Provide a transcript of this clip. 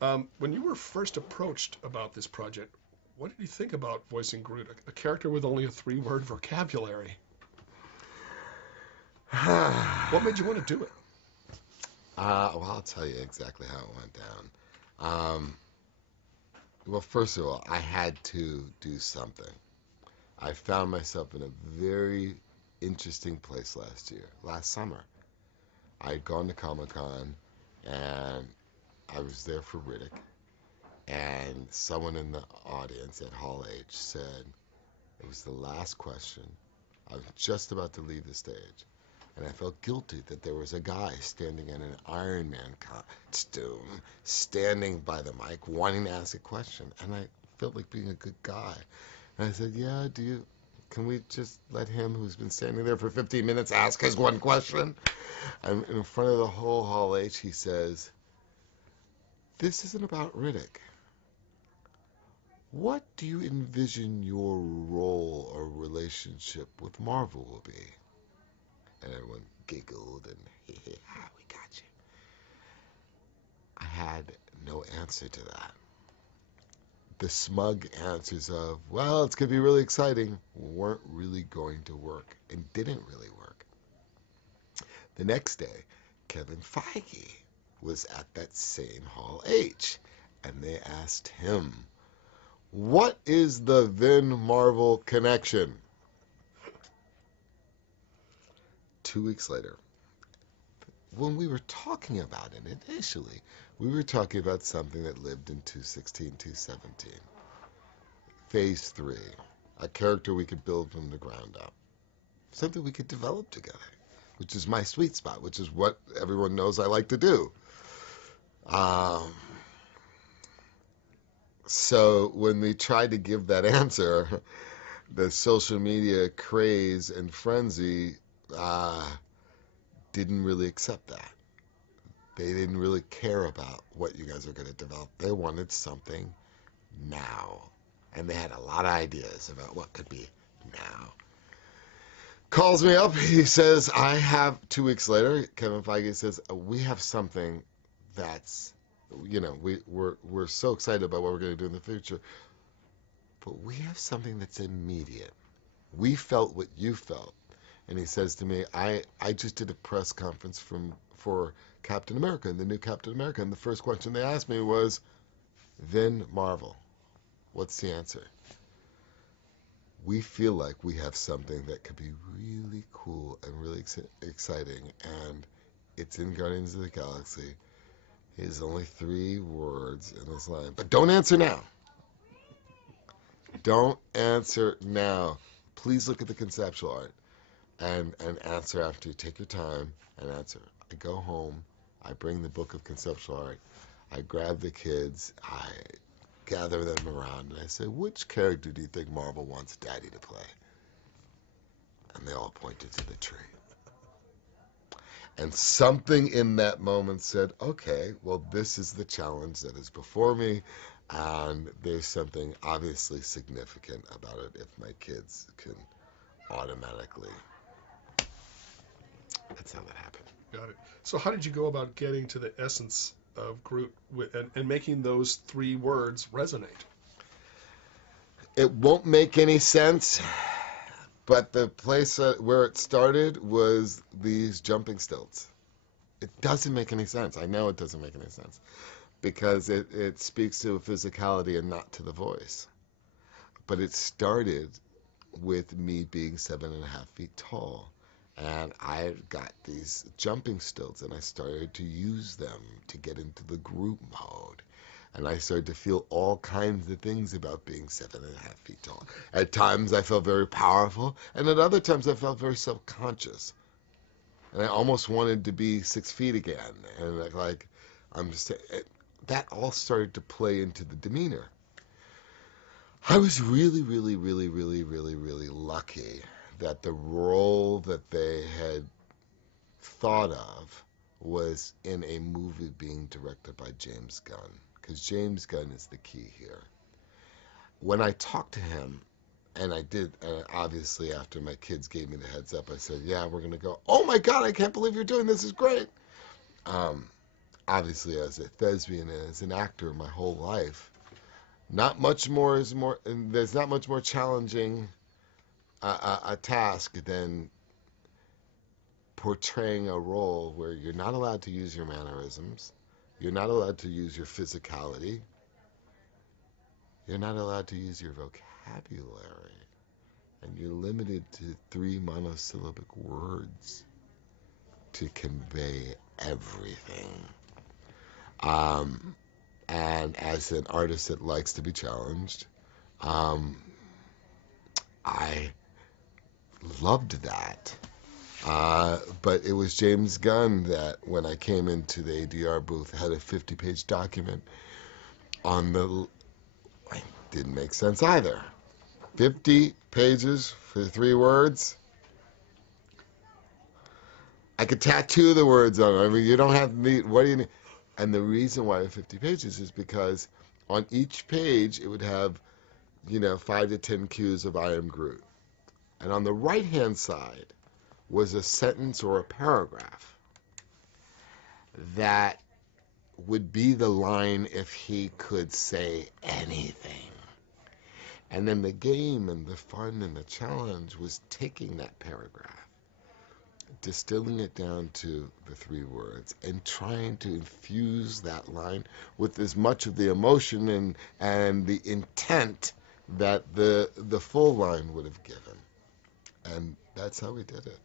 When you were first approached about this project, what did you think about voicing Groot, a character with only a three-word vocabulary? What made you want to do it? Well, I'll tell you exactly how it went down. Well, first of all, I had to do something. I found myself in a very interesting place last summer. I had gone to Comic Con and I was there for Riddick, and someone in the audience at Hall H said it was the last question. I was just about to leave the stage, and I felt guilty that there was a guy standing in an Iron Man costume, standing by the mic, wanting to ask a question, and I felt like being a good guy. And I said, "Yeah, can we just let him, who's been standing there for 15 minutes, ask us one question?" And in front of the whole Hall H, he says, "This isn't about Riddick. What do you envision your role or relationship with Marvel will be?" And everyone giggled and, we got you. I had no answer to that. The smug answers of, well, it's going to be really exciting, weren't really going to work and didn't really work. The next day, Kevin Feige was at that same Hall H, and they asked him, what is the Vin Marvel connection? 2 weeks later, when we were talking about it initially, we were talking about something that lived in 216, 217. Phase 3, a character we could build from the ground up. Something we could develop together, which is my sweet spot, which is what everyone knows I like to do. So when we tried to give that answer, the social media craze and frenzy didn't really accept that. They didn't really care about what you guys are going to develop. They wanted something now. And they had a lot of ideas about what could be now. Calls me up. He says, 2 weeks later, Kevin Feige says, we have something that's, we're so excited about what we're going to do in the future. But we have something that's immediate. We felt what you felt. And he says to me, I just did a press conference for Captain America, and the new Captain America, and the first question they asked me was, Vin Marvel, what's the answer? We feel like we have something that could be really cool and really exciting, and it's in Guardians of the Galaxy. There's only 3 words in this line, but don't answer now. Don't answer now. Please look at the conceptual art. And answer after you take your time and answer. I go home, I bring the book of conceptual art, I grab the kids, I gather them around, and I say, which character do you think Marvel wants Daddy to play? And they all pointed to the tree. And something in that moment said, okay, well, this is the challenge that is before me, and there's something obviously significant about it if my kids can automatically. That's how that happened. Got it. So how did you go about getting to the essence of Groot and making those 3 words resonate? It won't make any sense, but the place where it started was these jumping stilts. It doesn't make any sense. I know it doesn't make any sense because it speaks to physicality and not to the voice. But it started with me being 7.5 feet tall. And I got these jumping stilts, and I started to use them to get into the Groot mode. And I started to feel all kinds of things about being 7.5 feet tall. At times I felt very powerful, and at other times I felt very self-conscious. And I almost wanted to be 6 feet again. And that all started to play into the demeanor. I was really, really, really, really, really, really lucky that the role that they had thought of was in a movie being directed by James Gunn, because James Gunn is the key here. When I talked to him, and I did, obviously after my kids gave me the heads up, I said, yeah, we're going to go. Oh my God, I can't believe you're doing this. This is great. obviously as a thespian and as an actor my whole life, not much more is more. And there's not much more challenging a task than portraying a role where you're not allowed to use your mannerisms, you're not allowed to use your physicality, you're not allowed to use your vocabulary, and you're limited to 3 monosyllabic words to convey everything. And as an artist that likes to be challenged, I loved that. But it was James Gunn that, when I came into the ADR booth, had a 50-page document on the. It didn't make sense either. 50 pages for 3 words. I could tattoo the words on it. I mean, you don't have me. What do you need? And the reason why 50 pages is because on each page it would have, 5 to 10 cues of "I am Groot," and on the right-hand side was a sentence or a paragraph that would be the line if he could say anything. And then the game and the fun and the challenge was taking that paragraph, distilling it down to the 3 words, and trying to infuse that line with as much of the emotion and the intent that the full line would have given. And that's how we did it.